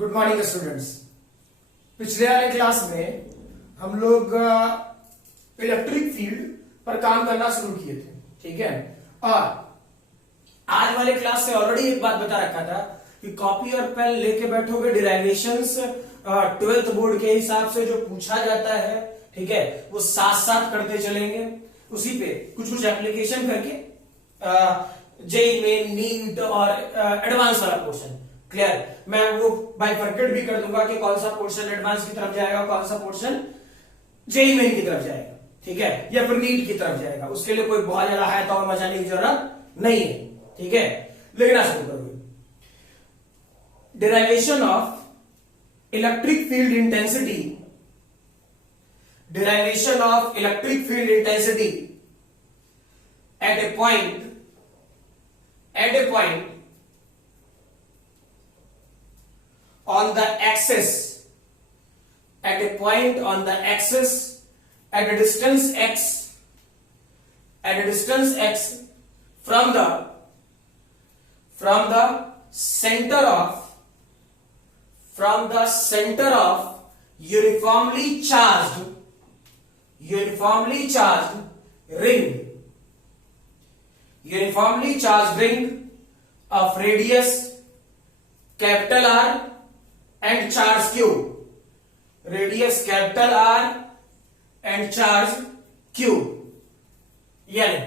Good morning students. पिछले वाले class में हम लोग इलेक्ट्रिक फील्ड पर काम करना शुरू किए थे, ठीक है। और आज वाले क्लास से ऑलरेडी एक बात बता रखा था कि कॉपी और पेन लेके बैठोगे, डिराइवेशंस 12th बोर्ड के हिसाब से जो पूछा जाता है, ठीक है, वो साथ साथ करते चलेंगे। उसी पे कुछ कुछ एप्लीकेशन करके जेई में नीट और एडवांस वाला पोर्शन क्लियर, मैं वो बाइफरकेट भी कर दूंगा कि कौन सा पोर्शन एडवांस की तरफ जाएगा, कौन सा पोर्शन जेई मेन की तरफ जाएगा, ठीक है, या फिर नीट की तरफ जाएगा। उसके लिए कोई बहुत ज्यादा है तो मचाने की जरूरत नहीं है, ठीक है। लिखना शुरू करोगे। Derivation of electric field intensity, derivation of electric field intensity at a point on the axis, at a point on the axis at a distance x from the center of uniformly charged ring of radius capital R and charge Q, radius capital R and charge Q। यानी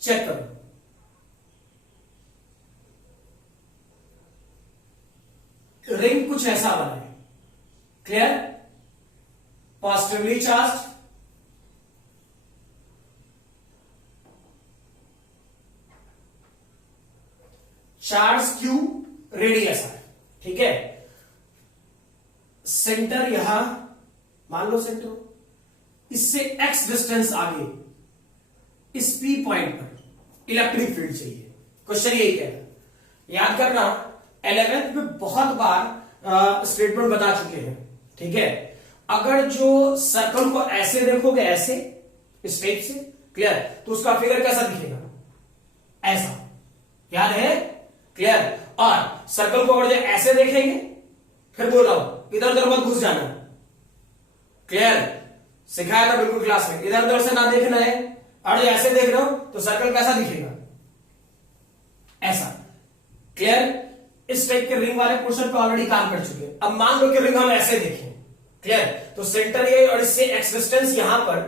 check करो, ring कुछ ऐसा बना है, clear, positively charge, charge Q, radius है, ठीक है। Centre यहां मान लो सेंटर, इससे एक्स डिस्टेंस आगे इस पी पॉइंट पर इलेक्ट्रिक फील्ड चाहिए। क्वेश्चन यही कह रहा है, याद करना 11th में बहुत बार स्टेटमेंट बता चुके हैं, ठीक है। अगर जो सर्कल को ऐसे देखोगे, ऐसे इस टाइप से, क्लियर, तो उसका फिगर कैसा दिखेगा, ऐसा, याद है, क्लियर। और सर्कल को अगर जो ऐसे देखेंगे, फिर बोल रहा हूं इधर उधर मत घुस जाना, क्लियर, सिखाया था बिल्कुल क्लास में, इधर उधर से ना देखना है। और जो ऐसे देख रहे हो तो सर्कल कैसा दिखेगा, ऐसा, क्लियर। इस टाइप के रिंग वाले पोर्शन पे ऑलरेडी काम कर चुके हैं। अब मान लो कि रिंग हम ऐसे देखें, क्लियर, तो सेंटर ये और इससे एक्स डिस्टेंस यहां पर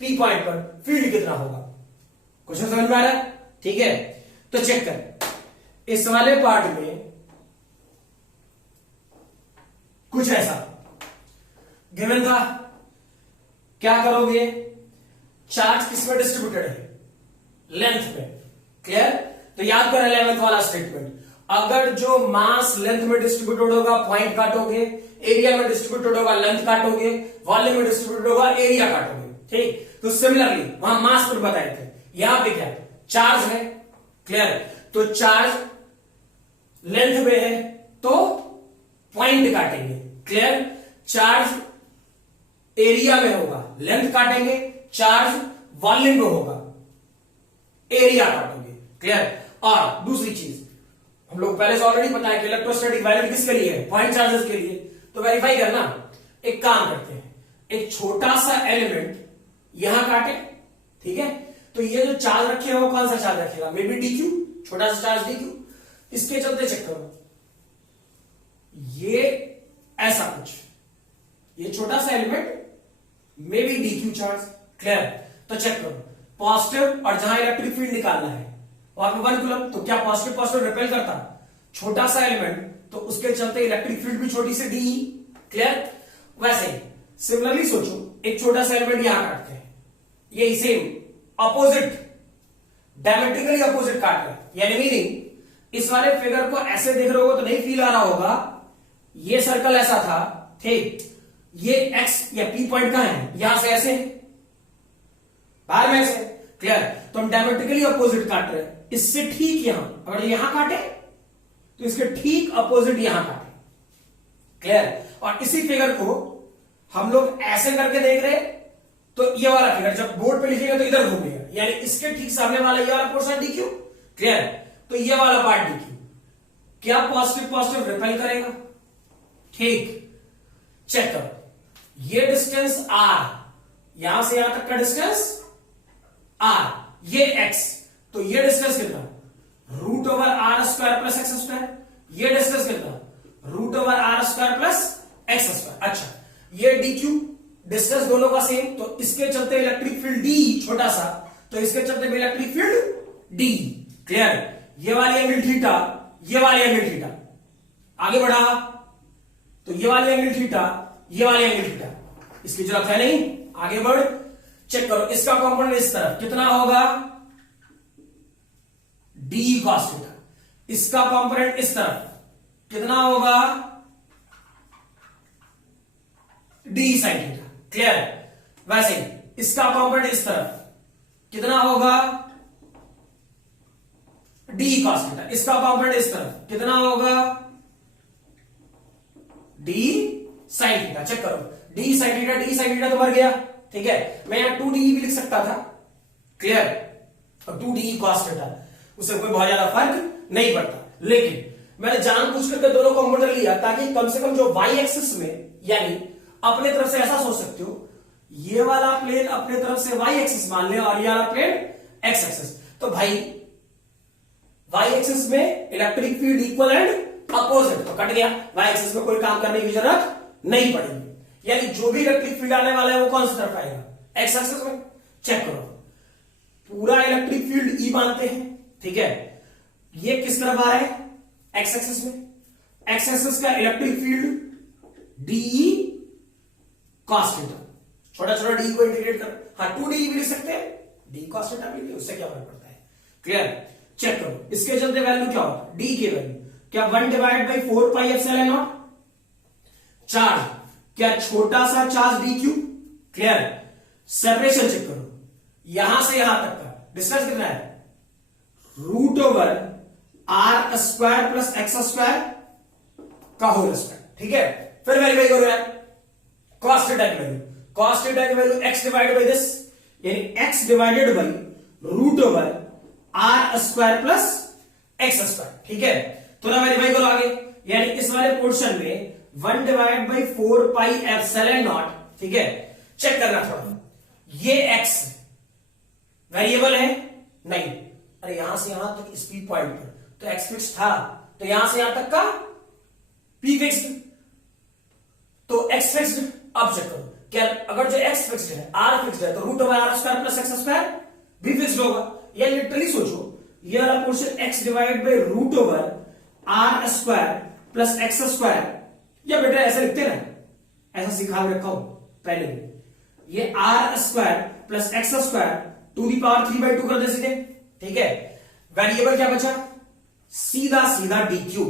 पी पॉइंट पर फील्ड कितना होगा। क्वेश्चन समझ में आ रहा है, ठीक है। तो चेक कर, इस वाले पार्ट में कुछ ऐसा गिवन था, क्या करोगे, चार्ज किस में डिस्ट्रीब्यूटेड है, लेंथ में, क्लियर। तो याद कर 11th वाला स्टेटमेंट, अगर जो मास लेंथ में डिस्ट्रीब्यूटेड होगा पॉइंट काटोगे, एरिया में डिस्ट्रीब्यूटेड होगा लेंथ काटोगे, वॉल्यूम में डिस्ट्रीब्यूटेड होगा एरिया काटोगे, ठीक। तो सिमिलरली वहां मास पर बताए थे, यहां पे क्या है, चार्ज है, क्लियर। तो चार्ज लेंथ में है तो पॉइंट काटेंगे, क्लियर। चार्ज एरिया में होगा, लेंथ काटेंगे, चार्ज वॉल्यूम में होगा, एरिया काटोगे, क्लियर। और दूसरी चीज हम लोग पहले से ऑलरेडी पता है कि इलेक्ट्रोस्टैटिक वायलेंस किसके लिए है, पॉइंट चार्जेस के लिए। तो वेरीफाई करना, एक काम करते हैं, एक छोटा सा एलिमेंट यहां काटे, ठीक है। तो ये जो चार्ज रखे हो कौन सा चार्ज रखेगा, मे बी डीक्यू, छोटा सा चार्ज डीक्यू। इसके चलते चेक करो, ये ऐसा कुछ, ये छोटा सा element may be DQ charge, clear. तो चेक करो, पॉजिटिव, और जहां इलेक्ट्रिक फील्ड निकालना है वहां पे 1 कूलम, तो क्या पॉजिटिव पॉजिटिव रिपेल करता, छोटा सा एलिमेंट, तो उसके चलते इलेक्ट्रिक फील्ड भी छोटी सी डी, क्लियर। वैसे ही सिमिलरली सोचो, एक छोटा सा एलिमेंट यहां काटते हैं, ये सेम अपोजिट, डायमेट्रिकली अपोजिट काट रहे हैं, यानी मीनिंग इस वाले फिगर को ऐसे देख रहे हो तो नहीं फील आ रहा होगा, ये सर्कल ऐसा था, ठीक, ये एक्स या पी पॉइंट कहां है, यहां से ऐसे, बाहर में ऐसे, क्लियर। तो हम डायमेट्रिकली अपोजिट काट रहे हैं, इससे ठीक यहां, अगर यहां काटे तो इसके ठीक अपोजिट यहां काटे, क्लियर। और इसी फिगर को हम लोग ऐसे करके देख रहे, तो ये वाला फिगर जब बोर्ड पे लिखेगा तो इधर घूमेगा, यानी इसके ठीक सामने वाला ये वाला पोर्शन डीक्यू, क्लियर। तो ये वाला पार्ट डीक्यू, क्या पॉजिटिव पॉजिटिव रिपेल करेगा, ठीक, चेक करो, ये डिस्टेंस r, यहां से यहां तक का डिस्टेंस r, ये x, तो ये डिस्टेंस कितना, root over R square plus x square, ये डिस्टेंस कितना, root over R square plus x square. अच्छा, ये dq डिस्टेंस दोनों का सेम, तो इसके चलते इलेक्ट्रिक फील्ड d छोटा सा, तो इसके चलते इलेक्ट्रिक फील्ड d। क्लियर, ये वाली एंगल थीटा, ये वाली एंगल थीटा, आगे बढ़ा तो ये वाली एंगल थीटा, ये वाली एंगल थीटा, इसकी जरूरत है नहीं, आगे बढ़, चेक करो, इसका कॉम्पोनेंट इस तरफ कितना होगा, d cos थीटा, इसका कॉम्पोनेंट इस तरफ कितना होगा, d sin थीटा। क्लियर, वैसे ही इसका कॉम्पोनेंट इस तरफ कितना होगा, d cos थीटा, इसका कॉम्पोनेंट इस तरफ कितना होगा, d sin थीटा। चेक करो, d sin थीटा तो मर गया, ठीक है, मैं यहां 2d भी लिख सकता था। क्लियर, और 2d cos थीटा, उससे कोई बहुत ज्यादा फर्क नहीं पड़ता, लेकिन मैंने जानबूझ करके दोनों कॉम्पोनेंट लिया ताकि कम से कम जो y एक्सिस में, यानी अपने तरफ से ऐसा सोच सकते हो, ये वाला प्लेन अपने तरफ से y एक्सिस मान ले और ये वाला प्लेन x एक्सिस, तो भाई y एक्सिस में electric field equal and opposite, तो कट गया, y एक्सिस में कोई काम करने की जरूरत नहीं पड़ेगी, यानी जो भी इलेक्ट्रिक फील्ड आने वाला है वो कौन सी तरफ आएगा, x एक्सिस में। चेक करो, पूरा इलेक्ट्रिक फील्ड E मानते हैं, ठीक है, ये किस तरफ आ रहा है, x एक्सिस में, x एक्सिस का electric field DE cos theta, छोटा छोटा d को इंटीग्रेट कर, हाँ 2d भी लिख सकते हैं, d cos थीटा भी, उससे क्या फर्क पड़ता है। क्लियर, चेक करो, इसके चलते वैल्यू क्या होता है, d की वैल्यू क्या 1 divide by 4 pi epsilon naught, charge क्या छोटा सा charge dq। Clear, separation check करो, यहां से यहां तक का डिस्टेंस कितना है, root over R square plus x square का होल स्क्वायर, ठीक है, फिर वेरीफाई करो यार, cos थीटा की वैल्यू, cos थीटा की value x divided by this, यानी x divided by root over R square plus x square, ठीक है, थोड़ा वेरीफाई करो आगे, यानी इस वाले पोर्शन में 1 divide by 4 pi epsilon naught, ठीक है, चेक करना थोड़ा, ये x वेरिएबल है नहीं, अरे यहां से यहां तक इस p पॉइंट पर तो x फिक्स था, तो यहां से यहां तक का p फिक्स्ड, तो x फिक्स्ड। अब चेक करो, क्या अगर जो x फिक्स्ड है, r फिक्स्ड है, तो root over R square plus x square भी फिक्स्ड होगा, या लिटरली सोचो, ये वाला portion x divide by root over R square plus x square, या बेटा ऐसा लिखते ना, ऐसा सिखा रखा हूं पहले भी, ये are square plus x square to the power 3/2 कर दे सीधे, ठीक है, वेरिएबल क्या बचा, सीधा सीधा dq,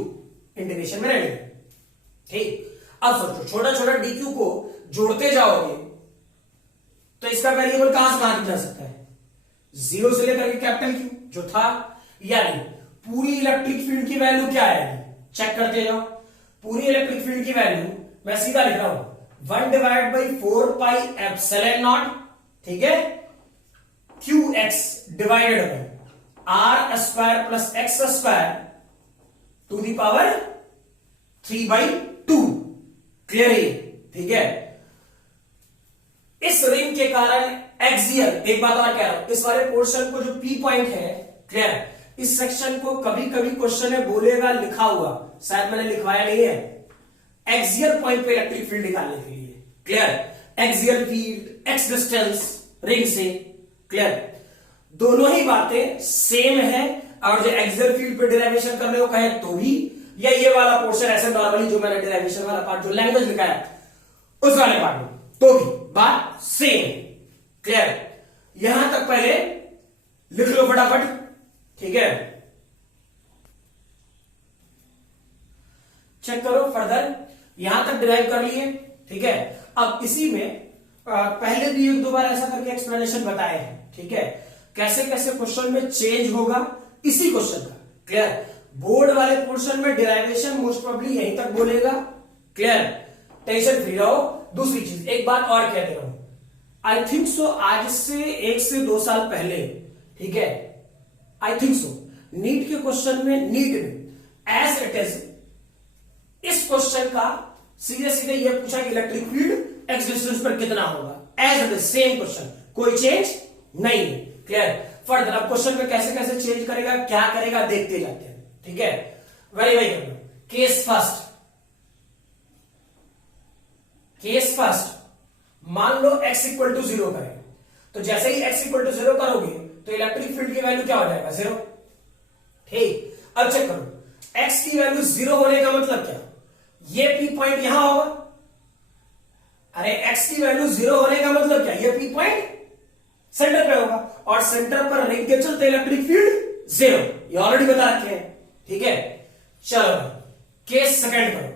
इंटीग्रेशन में रहेगा, ठीक। अब सोचो, छोटा छोटा dq को जोड़ते जाओगे तो इसका वेरिएबल कहां से कहां जा सकता है, 0 से लेकर के कैपिटल Q जो था, यानी पूरी इलेक्ट्रिक फील्ड की वैल्यू क्या आएगी, चेक करते जाओ, पूरी इलेक्ट्रिक फील्ड की वैल्यू मैं सीधा लिख रहा हूं 1 divide by 4 pi epsilon naught, ठीक है, QX divided by are square plus x square to the power 3/2। Clear है, ठीक है, इस रिंग के कारण एक्सियल, एक बात और कह रहा हूं, इस वाले पोर्शन को जो P पॉइंट है, क्लियर, इस सेक्शन को कभी कभी क्वेश्चन में बोलेगा लिखा हुआ, शायद मैंने लिखवाया नहीं है, एक्सियल पॉइंट पे इलेक्ट्रिक फील्ड निकालने के लिए। Clear, axial field, x distance ring से, क्लियर, दोनों ही बातें सेम है, और जो एक्सियल फील्ड पे डेरिवेशन करने को कहे तो भी, या ये वाला पोर्शन ऐसे नॉर्मली जो मैंने डेरिवेशन वाला पार्ट जो लैंग्वेज लिखाया उस वाले पार्ट में, तो भी बात सेम। क्लियर, यहां तक पहले लिख लो फटाफट, ठीक है, चेक करो फर्दर, यहां तक डिराइव कर लिए, ठीक है। अब इसी में पहले भी एक दो बार ऐसा करके एक्सप्लेनेशन बताए हैं, ठीक है, कैसे कैसे क्वेश्चन में चेंज होगा इसी क्वेश्चन का। क्लियर, बोर्ड वाले पोर्शन में डिराइवेशन मोस्ट प्रोबेबली यहीं तक बोलेगा। क्लियर, टेंशन फ्री रहो। दूसरी चीज, एक बात और कह दे रहा हूं, आई थिंक सो आज से 1 से 2 साल पहले, ठीक है, आई थिंक सो नीट के क्वेश्चन में, नीट में एज इट इज इस क्वेश्चन का सीधे सीधे ये पूछा कि इलेक्ट्रिक फील्ड एक्स डिस्टेंस पर कितना होगा, as it is same question, कोई चेंज नहीं है। क्लियर? फर्दर अब क्वेश्चन में कैसे कैसे चेंज करेगा, क्या करेगा, देखते जाते हैं। ठीक है, very good. Case first, case first, मान लो x इक्वल टू 0 करें, तो जैसे ही x इक्वल टू 0 करोगे तो इलेक्ट्रिक फील्ड की वैल्यू क्या हो जाएगा, 0। ठीक, अब चेक करो, x की वैल्यू 0 होने का मतलब क्या, ये P पॉइंट यहां होगा। अरे x की वैल्यू 0 होने का मतलब क्या, ये P पॉइंट सेंटर पे होगा, और सेंटर पर रिंग के चलते इलेक्ट्रिक फील्ड 0, ये ऑलरेडी बता रखे हैं। ठीक है, चलो केस सेकंड करो।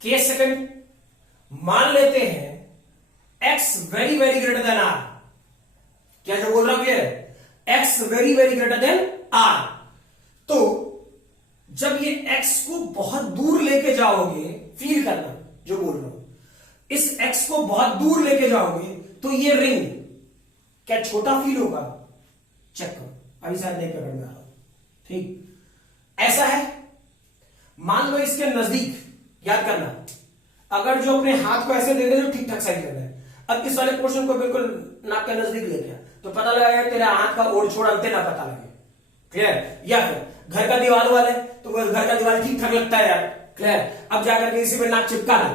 केस सेकंड, मान लेते हैं x very very greater then r। क्या जो बोल रहा हूं clear? x very very greater then r। तो जब ये x को बहुत दूर लेके जाओगे, फील करना जो बोल रहा हूं, इस x को बहुत दूर लेके जाओगे तो ये रिंग क्या छोटा फील होगा? चेक करो, अभी शायद नहीं पकड़ में आ रहा। ठीक, ऐसा है, मान लो इसके नजदीक, याद करना, अगर जो अपने हाथ को ऐसे दे दे जो ठीक ठाक साइड में है, अब इस वाले पोर्शन को बिल्कुल नाक के नजदीक ले गया तो पता लगा तेरे हाथ का ओर छोड़ अंते ना पता लगे। क्लियर? या फिर घर का दीवार वाले तो घर का दीवार ठीक ठाक लगता है यार। क्लियर? अब जाकर के इसी पे नाक चिपका दो।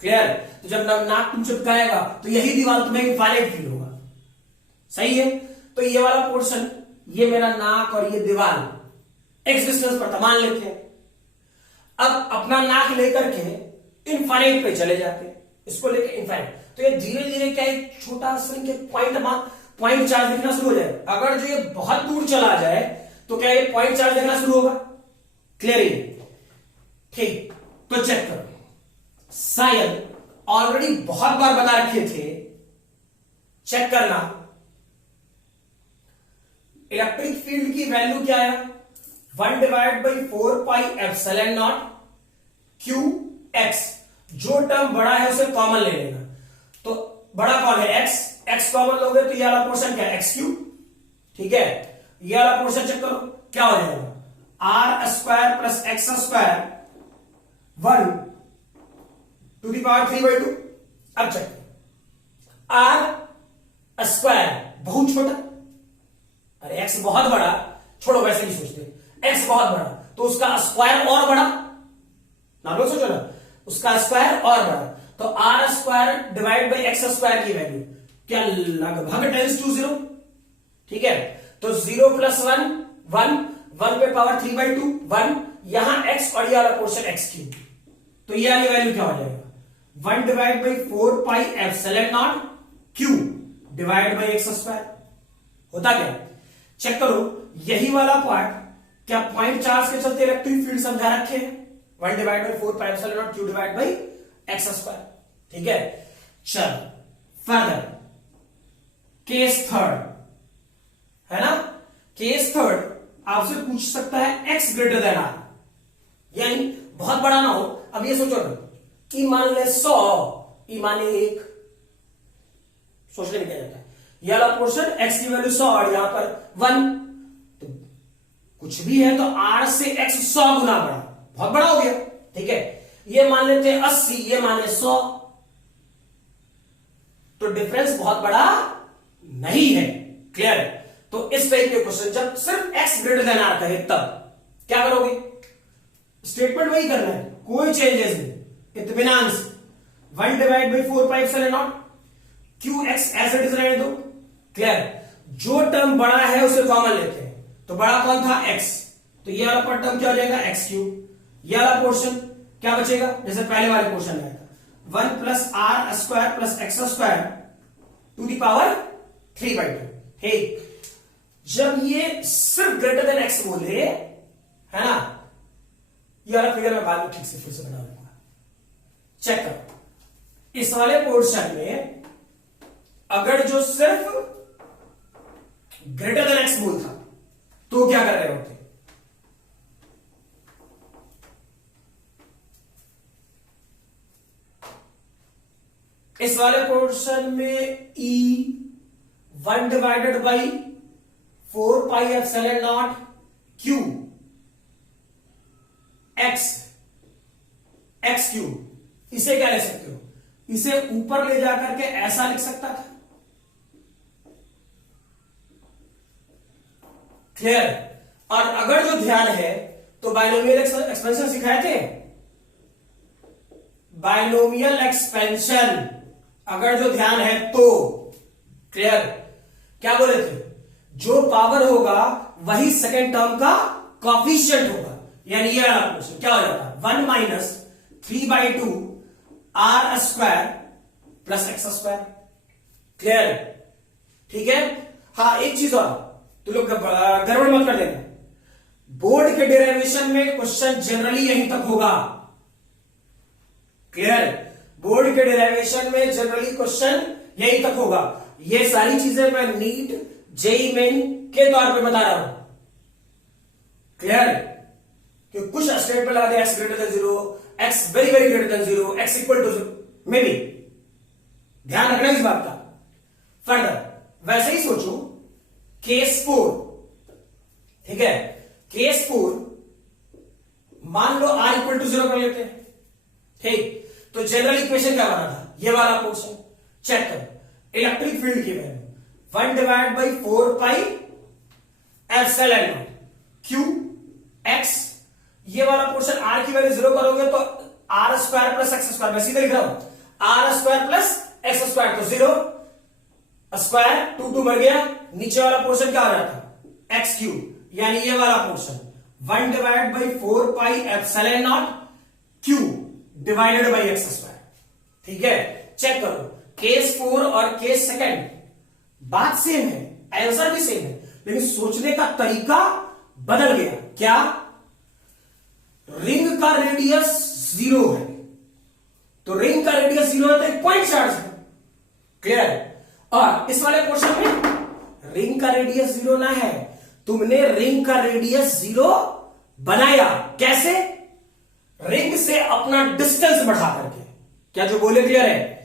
क्लियर? तो जब नाक तुम चिपकाएगा तो यही दीवार तुम्हें इनफाइनाइट फील होगा। सही है? तो ये वाला पोर्शन, ये मेरा नाक और ये दीवार एक्स डिस्टेंस पर मान लेते हैं। अब अपना नाक लेकर के इनफाइनाइट पे चले जाते हैं, इसको लेके इनफाइनाइट, तो ये धीरे धीरे क्या एक छोटा पॉइंट चार्ज दिखना शुरू हो जाए। अगर जो ये बहुत दूर चला जाए तो क्या ये पॉइंट चार्ज दिखना शुरू होगा? क्लियर है? ठीक, तो चेक करो, शायद ऑलरेडी बहुत बार बता रखे थे, चेक करना, इलेक्ट्रिक फील्ड की वैल्यू क्या है, 1 divide by 4 pi epsilon naught Q x. जो टर्म बड़ा है उसे कॉमन ले लेना, तो बड़ा कौन है, एक्स, एक्स कॉमन लोगे तो ये वाला पोर्शन क्या है, एक्स क्यू। ठीक है, ये वाला पोर्शन चेक करो क्या हो जाएगा, R square plus x square 1 to the power 3/2। अब चेक, आर स्क्वायर बहुत छोटा, अरे एक्स बहुत बड़ा, छोड़ो वैसे ही सोचते, एक्स बहुत बड़ा तो उसका स्क्वायर और बड़ा, नॉर्मल सोचो ना, उसका स्क्वायर और बड़ा, तो R square divide by X square की वैल्यू क्या लगभग टेंस टू 0। ठीक है, तो 0 प्लस 1 1 पे पावर 3/2 1, यहां x और ये वाला पोर्शन एक्स क्यूब, तो ये वाली वैल्यू क्या हो जाएगा, 1 divide by 4 pi epsilon naught Q divide by X square. होता क्या, चेक करो, यही वाला पार्ट क्या पॉइंट चार्ज के चलते इलेक्ट्रिक फील्ड समझा रखे हैं, 1 divide by 4 pi epsilon naught Q divide by X square. ठीक है, चल फर्दर केस थर्ड है ना, केस थर्ड आपसे पूछ सकता है x ग्रेटर देन r, यानी बहुत बड़ा ना हो। अब ये सोचो ना, ई मान ले 100, ई मान ले 1, सोचने में क्या जाता है, ये वाला पोर्शन x की वैल्यू 100 और यहां पर 1, तो कुछ भी है तो r से x 100 गुना बड़ा, बहुत बड़ा हो गया। ठीक है, ये मान लेते हैं 80, ये मान ले 100, तो डिफरेंस बहुत बड़ा नहीं है। क्लियर? तो इस टाइप के क्वेश्चन जब सिर्फ x ग्रेटर देन r कहे तब क्या करोगे, स्टेटमेंट वही करना है, कोई चेंजेस नहीं, इत्मीनान से 1 divide by 4 pi epsilon naught Q X as it is रहने दो। क्लियर? जो टर्म बड़ा है उसे कॉमन लेते हैं, तो बड़ा कौन था, x, तो ये वाला टर्म क्या हो जाएगा, एक्स क्यूब, ये वाला पोर्शन क्या बचेगा, जैसे पहले वाले पोर्शन में आया था 1 plus R square plus x square to the power 3/2। ठीक, जब ये सिर्फ ग्रेटर देन एक्स बोले है ना, ये वाला फिगर मैं बाद में ठीक से फिर से बना लूंगा। चेक करो, इस वाले पोर्शन में अगर जो सिर्फ ग्रेटर देन एक्स बोलता तो क्या कर रहे होते, इस वाले पोर्शन में E 1 divided by 4 pi epsilon naught Q x cube. इसे क्या लिख सकते हो, इसे ऊपर ले जाकर के ऐसा लिख सकता था। क्लियर। और अगर जो ध्यान है तो बाइनोमियल एक्सपेंशन सिखाए थे, बाइनोमियल एक्सपेंशन अगर जो ध्यान है तो। क्लियर। क्या बोले थे, जो पावर होगा वही सेकेंड टर्म का कॉफिशिएंट होगा। यानी ये वाला क्वेश्चन क्या हो जाता है, 1 minus 3/2 R square plus x square. Clear. ठीक है। हाँ एक चीज और, तो लोग गड़बड़ मत कर देना, बोर्ड के डेरिवेशन में क्वेश्चन जनरली यहीं तक होगा। क्लियर। बोर्ड के डेरिवेशन में जनरली क्वेश्चन यहीं तक होगा। ये सारी चीजें मैं नीट जेई मेन के तौर पे बता रहा हूं। क्लियर। कि कुछ स्टेटमेंट लगा दे, x greater than 0, x very very greater than 0, x equal to 0, maybe ध्यान रखना इस बात का। फर्दर वैसे ही सोचो केस 4, ठीक है, केस 4 मान लो r इक्वल टू 0 कर लेते हैं। ठीक, तो जनरल इक्वेशन क्या बना था, ये वाला पोर्शन चेक करो। इलेक्ट्रिक फील्ड की value 1 divide by 4 pi epsilon naught Q x. ये वाला पोर्शन r की वैल्यू 0 करोगे तो r square plus x square, मैं सीधे लिख रहा हूं r square plus x square, तो 0 स्क्वायर 2 2 बढ़ गया, नीचे वाला पोर्शन क्या हो जाता एक्स क्यूब, यानी ये वाला portion 1 divide by 4 pi epsilon naught Q divided by X square. ठीक है, चेक करो केस 4 और केस सेकंड बात सेम है, आंसर भी सेम है, लेकिन सोचने का तरीका बदल गया। क्या, रिंग का रेडियस 0 है, तो रिंग का रेडियस 0 है तो एक पॉइंट चार्ज है। क्लियर। और इस वाले पोर्शन में रिंग का रेडियस 0 ना है, तुमने रिंग का रेडियस 0 बनाया। कैसे, रिंग से अपना डिस्टेंस बढ़ा करके। क्या जो बोले क्लियर है।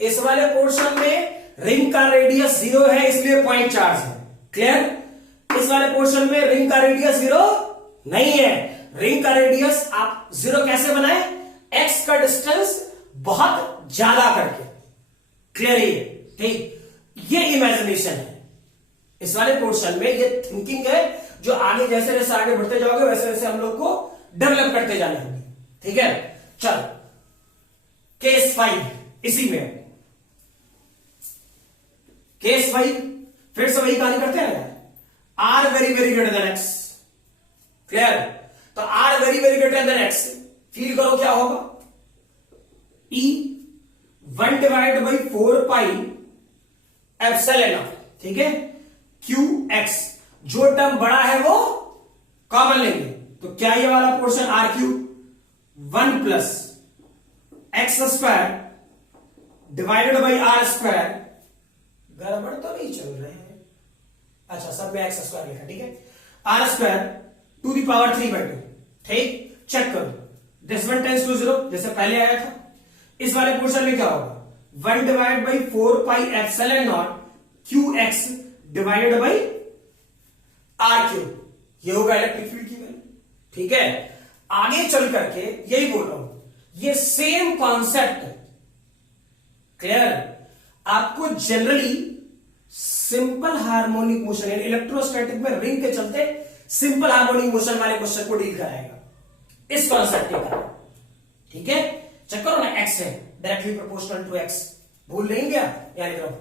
इस वाले पोर्शन में रिंग का रेडियस 0 है इसलिए पॉइंट चार्ज है। क्लियर। इस वाले पोर्शन में रिंग का रेडियस 0 नहीं है, रिंग का रेडियस आप 0 कैसे बनाए, एक्स का डिस्टेंस बहुत ज्यादा करके। क्लियर है। ठीक, ये इमेजिनेशन है इस वाले पोर्शन में, ये थिंकिंग है जो आगे जैसे जैसे आगे बढ़ते जाओगे वैसे वैसे हम लोग को डेवलप करते जाने होंगे। ठीक है, चल केस 5 इसी में, केस 5 फिर से वही कहानी करते हैं, R very very greater than x. Clear. तो R very very greater than x, feel करो क्या होगा, E 1 divide by 4 pi epsilon naught. ठीक है, क्यू एक्स, जो टर्म बड़ा है वो कॉमन लेंगे, तो क्या ये वाला portion R cube 1 plus x square divided by are square. गड़बड़ तो नहीं चल रहे हैं, अच्छा सब में एक्स स्क्वायर लिखा। ठीक है, R square to the power 3/2। ठीक, चेक करो, दिस वन टेंस टू 0 जैसे पहले आया था। इस वाले पोर्शन में क्या होगा, 1 divide by 4 pi epsilon naught Q x divided by R cube, ये होगा इलेक्ट्रिक फील्ड की वैल्यू। ठीक है, आगे चल करके यही बोल रहा हूं, ये सेम कॉन्सेप्ट। क्लियर। आपको जनरली सिंपल हार्मोनिक मोशन यानी इलेक्ट्रोस्टैटिक में रिंग के चलते सिंपल हार्मोनिक मोशन वाले क्वेश्चन को डील कराएगा इस कॉन्सेप्ट के कारण। ठीक है, चेक करो ना, एक्स है डायरेक्टली प्रोपोर्शनल टू एक्स, भूल नहीं गया, याद लिख रहा हूं।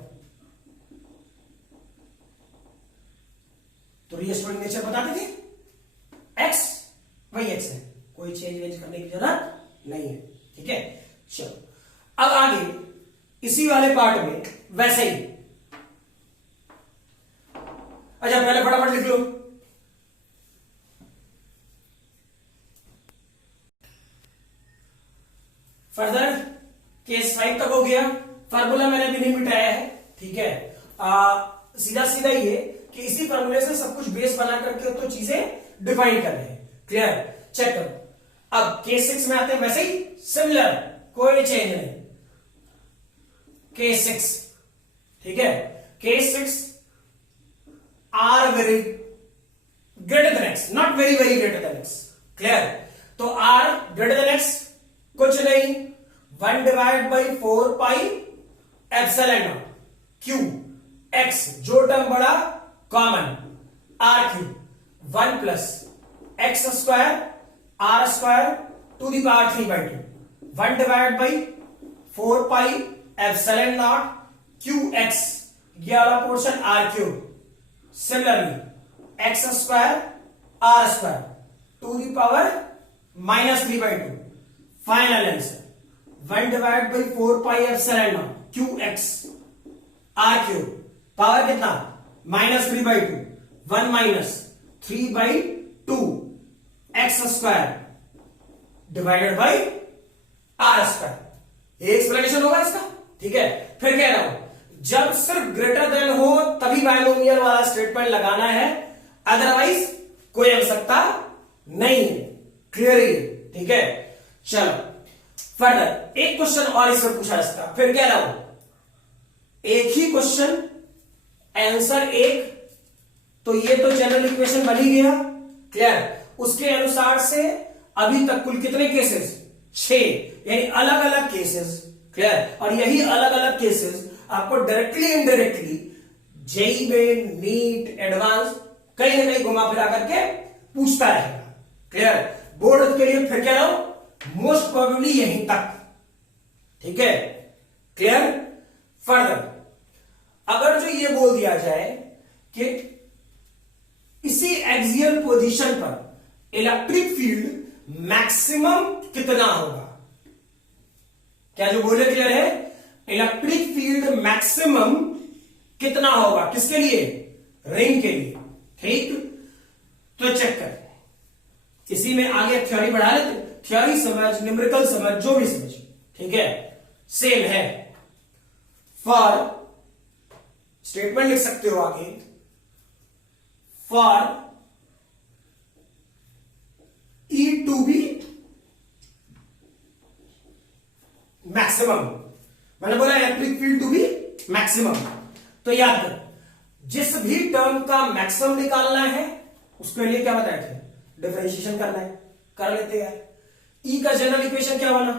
तो रिएस्टोरिंग नेचर बताते थे, एक्स वही एक्स है, कोई चेंज वेंज करने की जरूरत नहीं है। ठीक है, चलो अब आगे इसी वाले पार्ट में वैसे ही, अच्छा पहले फटाफट लिख लो, फर्दर केस 5 तक हो गया। फार्मूला मैंने भी नहीं मिटाया है। ठीक है, सीधा सीधा ये कि इसी फार्मूले से सब कुछ बेस बना करके तो चीजें डिफाइन कर रहे हैं। क्लियर, चेक करो। अब केस 6 में आते हैं, वैसे ही सिमिलर, कोई चेंज नहीं। केस 6, ठीक है, case 6 r very greater than x, not very very greater than x. Clear, तो आर ग्रेटर देन एक्स नहीं, 1 divide by 4 pi epsilon naught Q x, जो टर्म बड़ा common, r q 1 plus x square r square to the power 3/2, 1 divide by 4 pi epsilon naught Q x, ये वाला portion R cube, similarly x square r square to the power -3/2, final answer 1 divide by 4 pi epsilon naught Q x r cube, power कितना -3/2, 1 minus 3/2 x square divided by are square. ये explanation होगा इसका, ठीक है। फिर कह रहा हूं जब सिर्फ ग्रेटर देन हो तभी बाइनोमियल वाला स्टेटमेंट लगाना है, अदरवाइज कोई आवश्यकता नहीं है। क्लियर है, ठीक है। चलो फर्दर एक क्वेश्चन और इसमें पूछा इसका, फिर कह रहा हूं एक ही क्वेश्चन आंसर एक, तो ये तो जनरल इक्वेशन बन ही गया, क्लियर। उसके अनुसार से अभी तक कुल कितने केसेस, 6, यानी अलग अलग केसेस, क्लियर। और यही अलग अलग केसेस आपको डायरेक्टली इनडायरेक्टली जेई में, नीट, एडवांस कहीं ना कहीं घुमा फिरा करके पूछता रहेगा, क्लियर। बोर्ड के लिए फिर कह रहा हूं मोस्ट प्रोबेबली यहीं तक, ठीक है, क्लियर। फर्दर अगर जो ये बोल दिया जाए कि इसी एक्सियल पोजीशन पर इलेक्ट्रिक फील्ड मैक्सिमम कितना होगा, क्या जो बोले क्लियर है, इलेक्ट्रिक फील्ड मैक्सिमम कितना होगा, किसके लिए, रिंग के लिए, ठीक। तो चेक कर, इसी में आगे थ्योरी बढ़ा लेते, थ्योरी समझ, न्यूमेरिकल समझ, जो भी समझ, ठीक है, सेम है। फॉर स्टेटमेंट लिख सकते हो आगे, for E to be maximum, मैंने बोला electric field to be maximum, तो याद कर जिस भी टर्म का मैक्सिमम निकालना है उसके लिए क्या बताए थे, डिफरेंशिएशन करना है, कर लेते हैं। ई का जनरल इक्वेशन क्या बना,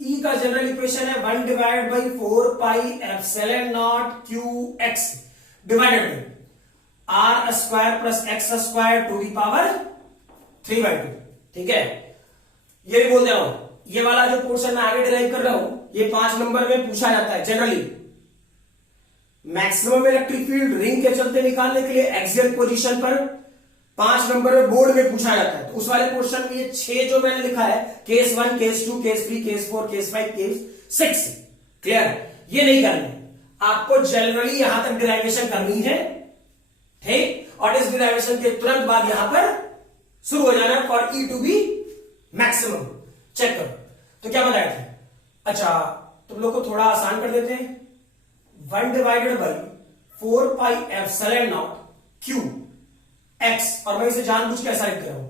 ई का जनरल इक्वेशन है 1 divide by 4 pi epsilon naught Q x divided by are square plus x square to the power 3/2, ठीक है। ये भी बोल दे रहा हूं, ये वाला जो पोर्शन मैं आगे डिराइव कर रहा हूं, ये 5 नंबर में पूछा जाता है generally. Maximum electric field ring के चलते निकालने के लिए एक्सियल पोजीशन पर 5 नंबर में बोर्ड में पूछा जाता है। तो उस वाले पोर्शन में ये 6 जो मैंने लिखा है, case 1, case 2, case 3, case 4, case 5, case 6, clear. ये नहीं करना, आपको जनरली यहां तक डिराइवेशन करनी है, ठीक। और इस डिराइवेशन के तुरंत बाद यहां पर शुरू हो जाना है for E to be maximum. Check करो, तो क्या बताया था, अच्छा तुम लोग को थोड़ा आसान कर देते हैं, 1 divided by 4 pi epsilon naught Q x, और मैं इसे जानबूझ के ऐसा लिख दे रहा हूं,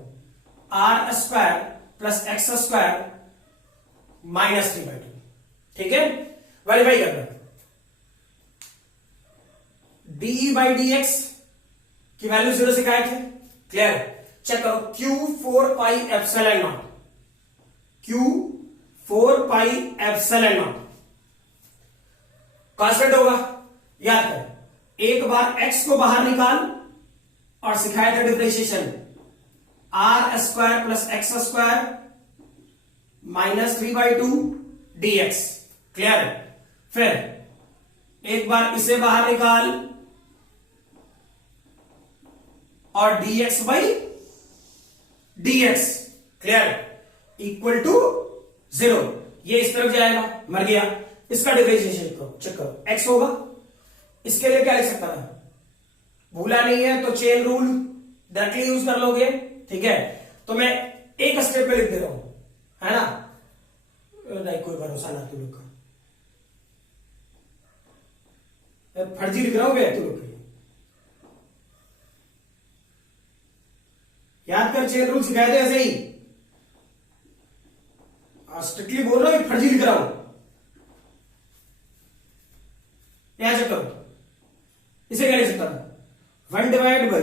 r square plus x square -3/2, ठीक है। वेरीफाई करना, डी बाई डी एक्स की वैल्यू 0 से क्या थे, क्लियर। चेक करो, q 4 pi epsilon naught, q 4 pi epsilon naught constant होगा, याद कर। एक बार एक्स को बाहर निकाल और सिखाया था differentiation, r square plus x square -3/2 dx, clear. फिर एक बार इसे बाहर निकाल और dx by dx, clear, equal to 0। ये इस तरफ जाएगा, मर गया। इसका डिफरेंशिएशन करो, चेक करो, x होगा, इसके लिए क्या लिख सकता है, भूला नहीं है तो चेन रूल डायरेक्टली यूज कर लोगे, ठीक है। तो मैं एक स्टेप में लिख दे रहा हूं, है ना, नहीं कोई भरोसा ना तुम लोग का, फर्जी लिख रहा हूं मैं तुम लोग के, याद कर, चेन रूल सिखाए थे ऐसे ही, स्ट्रिक्टली बोल रहा हूं, फर्जी लिख रहा हूं। यहां चेक करो, इसे क्या लिख सकता था, 1 divide by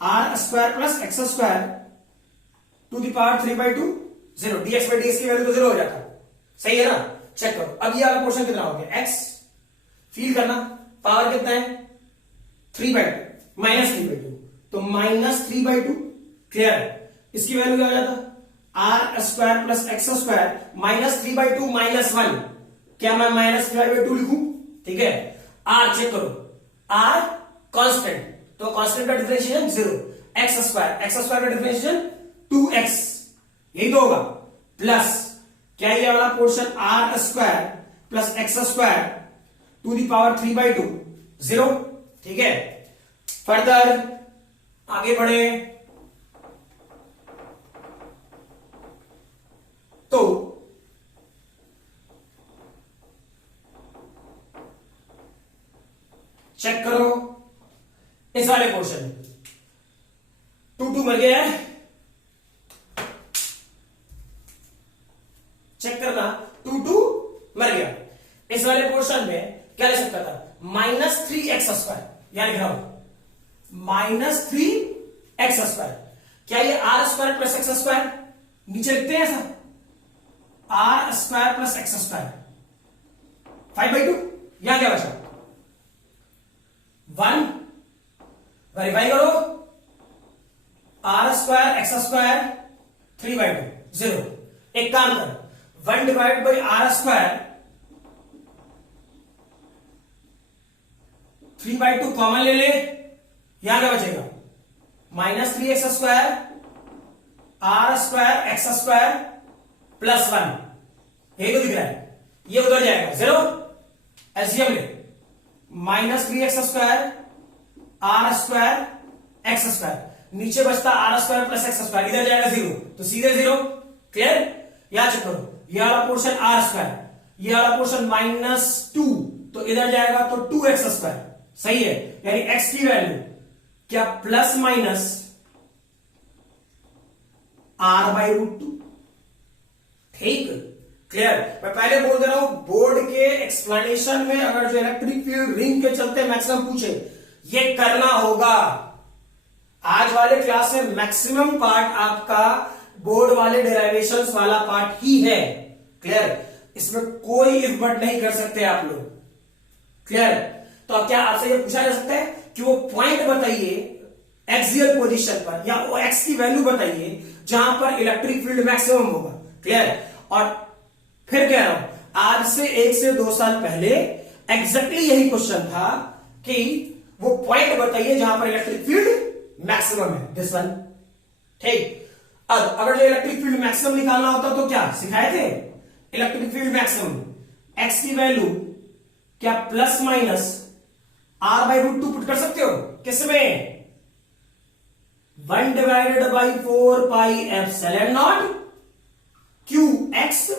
are square plus x square to the power 3/2 zero, dx by dx की वैल्यू तो जीरो हो जाता है, सही है ना। चेक करो अब ये वाला पोर्शन कितना हो गया, x फील करना, पावर कितना है 3/2 माइनस 3/2, तो माइनस 3/2, क्लियर है। इसकी वैल्यू क्या हो जाता, r square plus x square minus 3/2 minus 1, क्या मैं माइनस 3/2 लिखूं, ठीक है। आर चेक करो, आर कांस्टेंट, तो कांस्टेंट का डिफरेंशिएशन जीरो, एक्स स्क्वायर का डिफरेंशिएशन 2x, यही तो होगा, प्लस क्या ये वाला portion r square plus x square to the power 3/2 zero, ठीक है। फर्दर आगे बढ़े तो चेक करो इस वाले पोर्शन में 2 मर गया है, चेक करना 2 मर गया। इस वाले पोर्शन में क्या ले सकता था, -3x², यहां लिख रहा हूं -3x², क्या ये are square plus x square, नीचे लिखते हैं ऐसा, r square plus x square 5/2, यहां क्या बचा 1, वेरीफाई करो, r square x square 3/2 zero, एक काम कर 1 divide by are square 3/2 common ले ले, यहां क्या बचेगा -3x² r square x square plus 1, यही तो दिख रहा है, ये उधर जाएगा जीरो, एलसीएम ले -3x² r square x square, नीचे बचता r square plus x square, इधर जाएगा जीरो, तो सीधे जीरो, क्लियर। याद करो ये वाला पोर्शन आर स्क्वायर, ये वाला पोर्शन -2, तो इधर जाएगा तो 2x², सही है, यानी x की वैल्यू क्या प्लस माइनस r/√2, ठीक, क्लियर। मैं पहले बोल दे रहा हूं बोर्ड के एक्सप्लेनेशन में अगर जो इलेक्ट्रिक फील्ड रिंग के चलते मैक्सिमम पूछे, ये करना होगा। आज वाले क्लास में मैक्सिमम पार्ट आपका बोर्ड वाले डेरिवेशंस वाला पार्ट ही है, क्लियर। इसमें कोई इफ बट नहीं कर सकते आप लोग, क्लियर। तो अब क्या आपसे ये पूछा जा सकता है कि वो पॉइंट बताइए एक्सियल पोजीशन पर, या वो एक्स की वैल्यू बताइए जहां पर इलेक्ट्रिक फील्ड मैक्सिमम होगा, क्लियर। और फिर कह रहा हूं आज से 1 से 2 साल पहले एग्जैक्टली यही क्वेश्चन था कि वो पॉइंट बताइए जहां पर इलेक्ट्रिक फील्ड मैक्सिमम है, दिस वन, ठीक। अब अगर जो इलेक्ट्रिक फील्ड मैक्सिमम निकालना होता तो क्या सिखाए थे, इलेक्ट्रिक फील्ड मैक्सिमम एक्स की वैल्यू क्या प्लस माइनस r/√2 पुट कर सकते हो, किसमें 1 divided by 4 pi epsilon naught Q x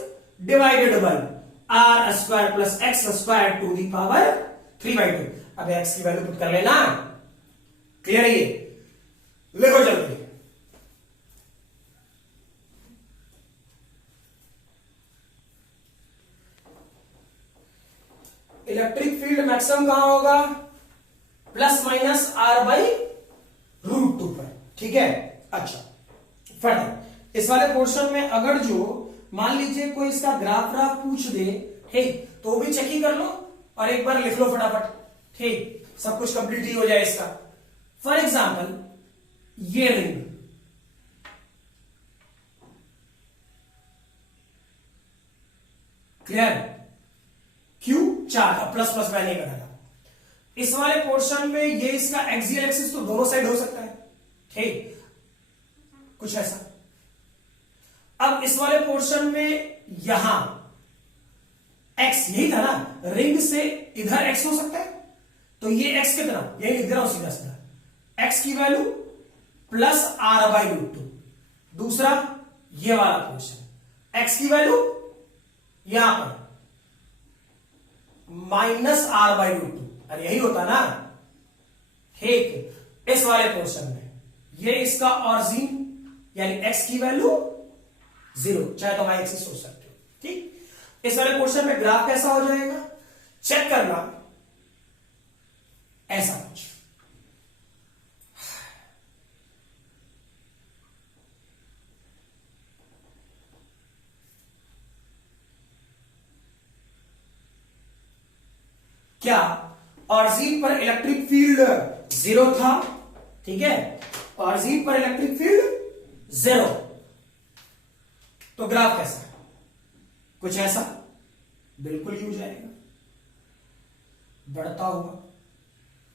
divided by are square plus x square to the power 3/2। अब एक्स की वैल्यू पुट कर लेना, क्लियर है, ये लिखो जल्दी। इलेक्ट्रिक फील्ड मैक्सिमम कहां होगा, प्लस माइनस r/√2 पर, ठीक है। अच्छा फटाफट इस वाले पोर्शन में अगर जो मान लीजिए कोई इसका ग्राफ पूछ दे, ठीक, तो भी चेक ही कर लो और एक बार लिख लो फटाफट, ठीक, सब कुछ कंप्लीट ही हो जाए इसका। फॉर एग्जाम्पल ये रिंग, क्लियर, क्यू 4 था, प्लस प्लस मैंने करा था। इस वाले पोर्शन में ये इसका एक्सियल एक्सिस तो दोनों साइड हो सकता है, ठीक, कुछ ऐसा। अब इस वाले पोर्शन में यहां एक्स यही था ना, रिंग से इधर एक्स हो सकता है, तो ये एक्स कितना, यही लिख दे रहा हूं सीधा सीधा, एक्स की वैल्यू प्लस r/√2। दूसरा ये वाला पोर्शन एक्स की वैल्यू यहां पर माइनस r/√2, अरे यही होता ना, ठीक। इस वाले पोर्शन में ये इसका ऑरिजिन यानी x की वैल्यू 0, चाहे तो y एक्सिस सोच सकते हो, ठीक। इस वाले पोर्शन में ग्राफ कैसा हो जाएगा, चेक करना, ऐसा कुछ, क्या ऑरिजिन पर इलेक्ट्रिक फील्ड जीरो था, ठीक है, ऑरिजिन पर इलेक्ट्रिक फील्ड जीरो, तो ग्राफ कैसा है? कुछ ऐसा, बिल्कुल यूं जाएगा, बढ़ता हुआ,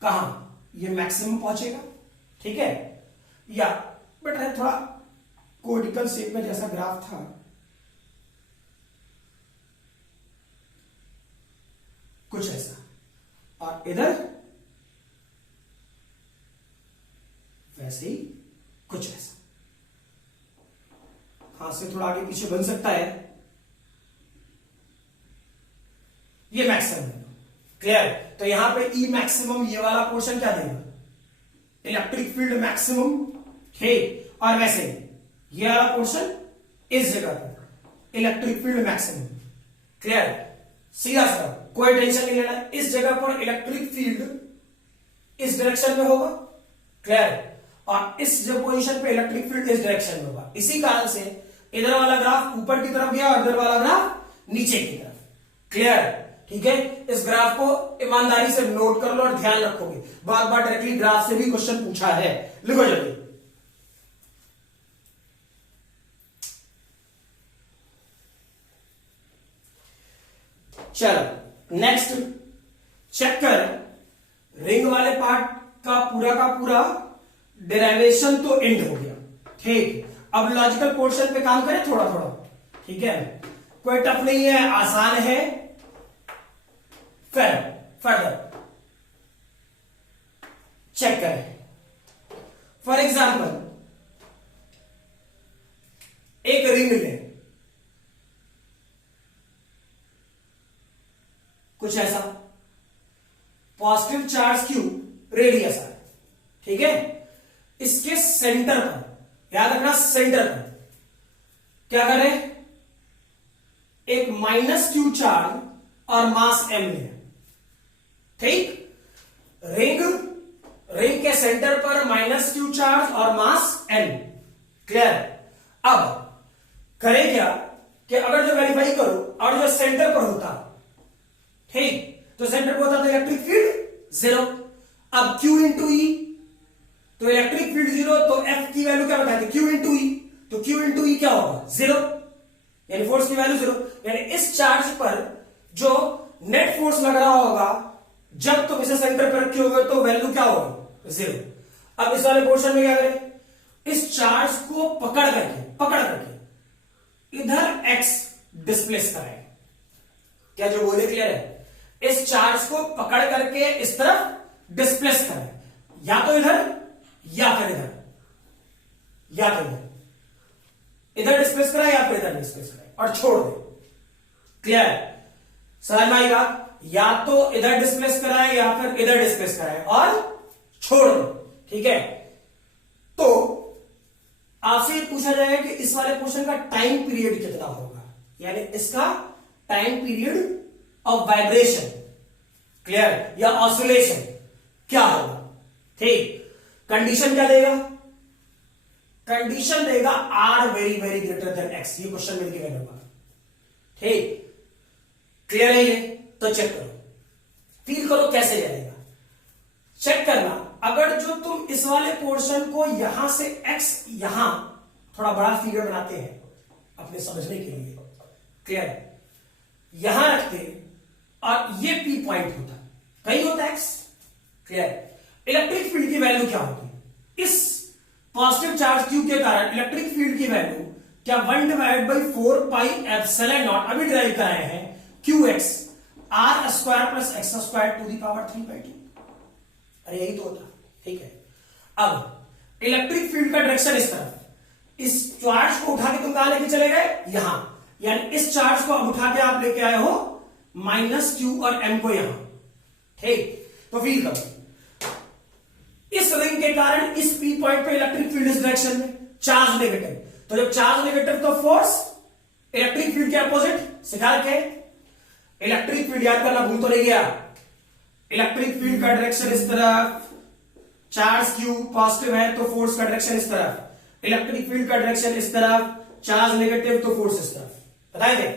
कहां? ये मैक्सिमम पहुंचेगा, ठीक है, या बेटर है थोड़ा कोनिकल शेप में जैसा ग्राफ था, कुछ ऐसा, और इधर वैसे ही कुछ ऐसा, हाथ से थोड़ा आगे पीछे बन सकता है, ये मैक्सिमम है, क्लियर? तो यहां पे ई मैक्सिमम ये वाला पोर्शन क्या देगा? इलेक्ट्रिक फील्ड मैक्सिमम, ठीक, और वैसे ये वाला पोर्शन इस जगह पर इलेक्ट्रिक फील्ड मैक्सिमम, क्लियर? सीधा सा, कोई टेंशन नहीं लेना, इस जगह पर इलेक्ट्रिक फील्ड इस डायरेक्शन में होगा, क्लियर? और इस जो पोजीशन पे इलेक्ट्रिक फील्ड इस डायरेक्शन में होगा, इसी कारण से इधर वाला ग्राफ ऊपर की तरफ गया और इधर वाला ग्राफ नीचे की तरफ, क्लियर? ठीक है, इस ग्राफ को ईमानदारी से नोट कर लो और ध्यान रखोगे, बार बार डायरेक्टली ग्राफ से भी क्वेश्चन पूछा है, लिखो जल्दी। चलो नेक्स्ट चेक कर, रिंग वाले पार्ट का पूरा डेरिवेशन तो एंड हो गया, ठीक, अब लॉजिकल पोर्शन पे काम करें थोड़ा थोड़ा, ठीक है, कोई टफ नहीं है, आसान है। फिर फर्दर चेक करें, फॉर एग्जाम्पल एक रिंग ले, कुछ ऐसा, पॉजिटिव चार्ज क्यू, रेडियस है, ठीक है, इसके सेंटर पर, याद रखना सेंटर पर क्या करें? एक माइनस क्यू चार्ज और मास एम ले, ठीक, रिंग के सेंटर पर माइनस क्यू चार्ज और मास एम, क्लियर? अब करें क्या कि अगर जो वेरीफाई करो और जो सेंटर पर होता, ठीक, तो सेंटर पर होता तो इलेक्ट्रिक फील्ड जीरो, अब Q इंटू ई, तो इलेक्ट्रिक फील्ड जीरो, तो F की वैल्यू क्या बताई थी? Q इंटू ई, तो Q इंटू ई क्या होगा? जीरो, यानी फोर्स की वैल्यू जीरो, यानी इस चार्ज पर जो नेट फोर्स लग रहा होगा जब तुम इसे सेंटर पर रखे होगे तो वैल्यू क्या होगी? जीरो। अब इस वाले पोर्शन में क्या करें? इस चार्ज को पकड़ करके इधर x डिस्प्लेस कराएं, क्या जो बोले क्लियर है? इस चार्ज को पकड़ करके इस तरफ डिस्प्लेस करें, या तो इधर या फिर इधर, या तो इधर डिस्प्लेस कराएं या फिर इधर डिस्प्लेस कराएं और छोड़ दें, क्लियर? समझ में आई बात? या तो इधर डिस्प्लेस कराएं या फिर इधर डिस्प्लेस कराएं और छोड़ दें, ठीक है? तो आपसे पूछा जाएगा कि इस वाले पोर्शन का टाइम पीरियड कितना होगा, यानी इसका time period of vibration, clear, या ऑसिलेशन क्या होगा, ठीक? कंडीशन क्या देगा? कंडीशन देगा r very very greater than x, ये क्वेश्चन में गिवन होगा, ठीक, क्लियर है ये? तो चेक करो, फील करो कैसे जाएगा, चेक करना। अगर जो तुम इस वाले पोर्शन को यहां से x यहां थोड़ा बड़ा फिगर बनाते हैं अपने समझने के लिए, क्लियर, यहां रखते और ये P पॉइंट होता, कहीं होता x, क्लियर? इलेक्ट्रिक फील्ड की वैल्यू क्या होती? इस पॉजिटिव चार्ज Q के कारण इलेक्ट्रिक फील्ड की वैल्यू क्या 1/4 पाई एप्सिलॉन नॉट, अभी ड्राइव कराए हैं, QX R square plus x square to the power 3/2, अरे यही तो होता, ठीक है? अब इलेक्ट्रिक फील्ड का डायरेक्शन इस तरफ, इस चार्ज को उठा के तुम कहां लेके चले गए? यहां, यानी इस चार्ज को अब उठा के आप लेके आए हो माइनस Q और M को यहां, ठीक? तो फील करो, इस रिंग के कारण इस P पॉइंट पे इलेक्ट्रिक फील्ड इस डायरेक्शन में, चार्ज नेगेटिव, तो जब चार्ज नेगेटिव तो फोर्स, इलेक्ट्रिक फील्ड के अपोजिट, सिखा के इलेक्ट्रिक फील्ड याद करना भूल तो नहीं गया, इलेक्ट्रिक फील्ड का डायरेक्शन इस तरफ, चार्ज Q पॉजिटिव है तो फोर्स का डायरेक्शन इस तरफ, इलेक्ट्रिक फील्ड का डायरेक्शन इस तरफ, चार्ज नेगेटिव तो फोर्स इस तरफ, बताए थे,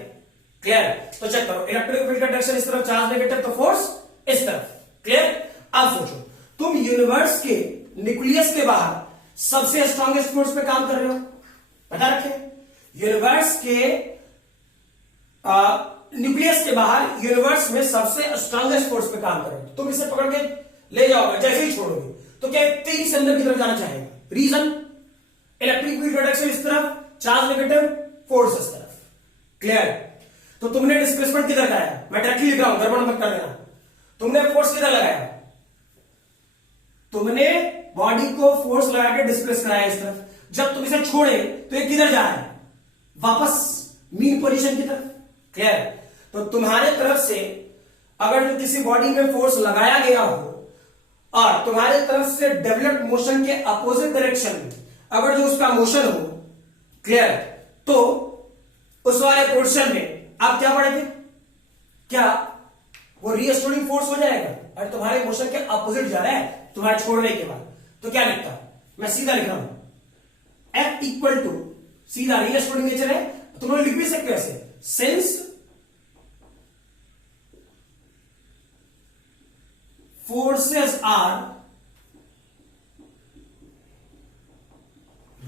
क्लियर? तो चेक करो, इलेक्ट्रिक फील्ड का डायरेक्शन इस तरफ, चार्ज नेगेटिव तो फोर्स इस तरफ। क्लियर? अब सोचो, तुम यूनिवर्स के न्यूक्लियस के बाहर सबसे स्ट्रॉन्गेस्ट फोर्स पे काम कर रहे हो, बता रखे। यूनिवर्स के न्यूक्लियस के बाहर यूनिवर्स में सबसे स्ट्रॉन्गेस्ट फोर्स पे काम कर रहे हो। तुम इसे पकड़ के ले जाओगे, जैसे ही छोड़ोगे तो क्या तेजी से अंदर की तरफ जाना चाहेगा। रीजन, इलेक्ट्रिक फील्ड डायरेक्शन इस तरफ, चार्ज नेगेटिव, फोर्स इस तरफ। क्लियर? तो तुमने डिस्प्लेसमेंट किधर लगाया, मैं डायरेक्टली लिख रहा हूं, गड़बड़ मत कर देना। तुमने फोर्स किधर लगाया, तुमने बॉडी को फोर्स लगा के डिस्प्लेस कराया इस तरफ। जब तुम इसे छोड़े तो ये किधर जा रहा है, वापस मीन पोजीशन की तरफ। क्लियर? तो तुम्हारे तरफ से अगर किसी बॉडी में फोर्स लगाया गया हो और तुम्हारे तरफ से डेवलप्ड मोशन के अपोजिट डायरेक्शन में अगर जो उसका मोशन हो, क्लियर, तो उस वाले पोर्शन में आप क्या पढ़ेंगे, क्या वो रीस्टोरिंग फोर्स हो जाएगा। और तुम्हारे मोशन के अपोजिट जा रहा है तुम्हारे छोड़ने के बाद, तो क्या लिखता, मैं सीधा लिख रहा हूं, F इक्वल टू सीधा रीस्टोरिंग नेचर है, तुम लोग लिख भी सकते हो ऐसे, since forces are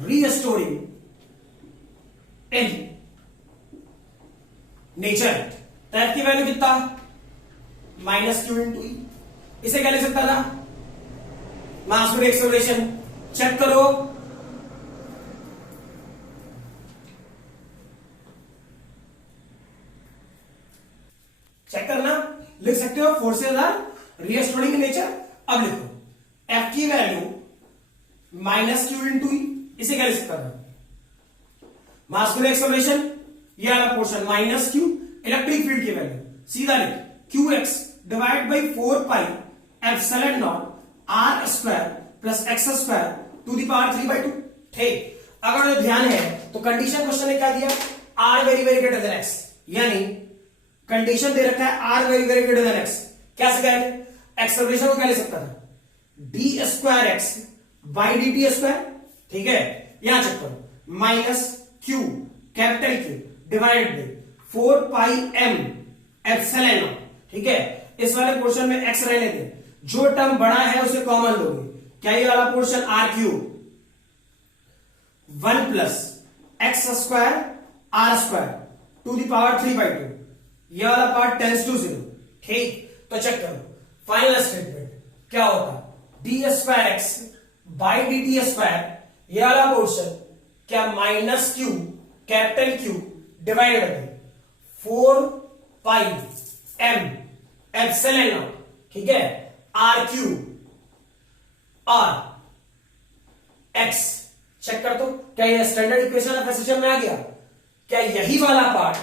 restoring in nature। तो F की वैल्यू कितना, -q इंटू ई। इसे क्या लिख सकता था, मास में एक्सेलरेशन। चेक करो, चेक करना, लिख सकते हो फोर्सेज आर रीस्टोरिंग नेचर। अब लिखो F की वैल्यू -q इंटू ई, इसे क्या लिख सकता था, मास में एक्सेलरेशन, ये वाला पोर्शन -q, इलेक्ट्रिक फील्ड की वैल्यू सीधा लिख qx divide by 4 pi epsilon naught r square plus x square to the power 3/2। ठीक, अगर जो ध्यान है तो कंडीशन क्वेश्चन ने क्या दिया, r very very greater then x, यानी कंडीशन दे रखा है r very very greater then x। क्या से कहेंगे, एक्सेलरेशन को क्या ले सकता था, D square x by D T square. ठीक है, यहां चेक करो, -q capital Q divide by 4 pi m epsilon naught. ठीक है, इस वाले पोर्शन में x रहने दे, जो टर्म बड़ा है उसे कॉमन लोगे। क्या ये वाला portion r³ 1 plus x square r square to the power 3/2, ये वाला पार्ट टेंस टू 0। ठीक, तो चेक करो फाइनल स्टेटमेंट क्या होता, D square x by D T square, ये वाला पोर्शन क्या -q capital Q divided by 4 pi m epsilon naught. ठीक है, r³ और x। चेक कर दो, क्या ये स्टैंडर्ड इक्वेशन ऑफ एसोसिएशन में आ गया, क्या यही वाला पार्ट,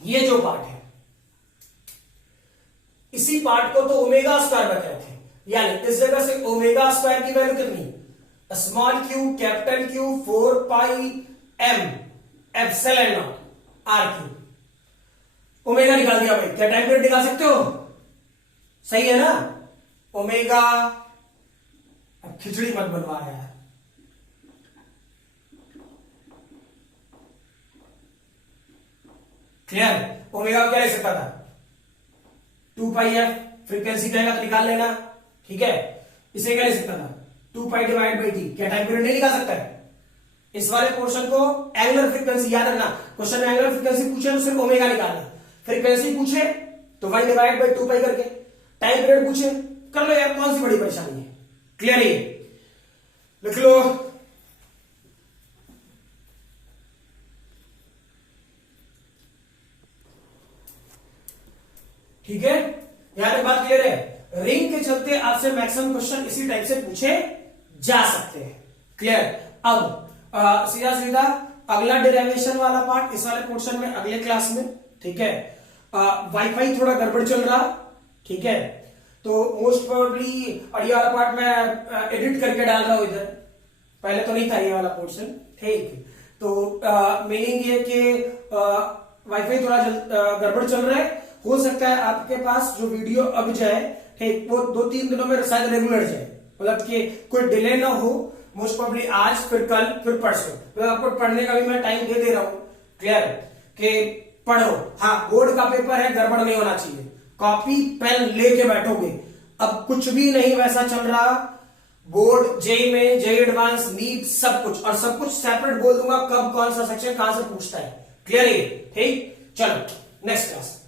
ये जो पार्ट है, इसी पार्ट को तो ओमेगा स्क्वायर में कहते हैं, यानी इस जगह से ओमेगा स्क्वायर की वैल्यू कितनी, small q capital Q 4 pi m epsilon not r³। Omega निकाल दिया भाई, क्या टाइम पीरियड निकाल सकते हो, सही है ना, ओमेगा। अब खिचड़ी मत बनवा यार, क्लियर। ओमेगा क्या ले सकता था, 2 पाई एफ, फ्रीक्वेंसी कहेगा तो निकाल लेना। ठीक है, इसे क्या ले सकता था, 2 पाई डिवाइड बाई टी। क्या टाइम पीरियड नहीं निकाल सकता है, इस वाले पोर्शन को एंगुलर फ्रीक्वेंसी याद रखना, क्वेश्चन में एंगुलर फ्रीक्वेंसी पूछे तो सिर्फ ओमेगा निकालना, फ्रीक्वेंसी पूछे तो 1 डिवाइड बाई 2 पाई करके, टाइम पीरियड पूछे कर लो यार, कौन सी बड़ी परेशानी है। क्लियर है, लिख लो। ठीक है, यहां तक बात क्लियर है। रिंग के चलते आपसे मैक्सिमम क्वेश्चन इसी टाइप से पूछे जा सकते हैं। क्लियर। अब सीधा सीधा अगला डेरिवेशन वाला पार्ट इस वाले पोर्शन में अगले क्लास में। ठीक है, वाईफाई थोड़ा गड़बड़ चल रहा, ठीक है, तो मोस्ट प्रोबेबली और ये वाला पार्ट मैं एडिट करके डाल रहा हूं इधर, पहले तो नहीं था ये वाला पोर्शन। ठीक, तो मीनिंग ये कि वाईफाई थोड़ा गड़बड़ चल रहा है, हो सकता है आपके पास जो वीडियो अब जाए, ठीक, वो 2-3 दिनों में शायद रेगुलर जाए, मतलब कि कोई डिले ना हो। मोस्ट प्रोबेबली आज, फिर कल, फिर परसों, तो आपको पढ़ने का भी मैं टाइम दे रहा हूं। क्लियर कि पढ़ो, हाँ बोर्ड का पेपर है, गड़बड़ नहीं होना चाहिए। कॉपी पेन लेके बैठोगे, अब कुछ भी नहीं वैसा चल रहा, बोर्ड जेई में, जेई एडवांस, नीट, सब कुछ, और सब कुछ सेपरेट बोल दूंगा कब कौन सा सेक्शन कहां से पूछता है। क्लियर है? ठीक, चलो नेक्स्ट क्लास।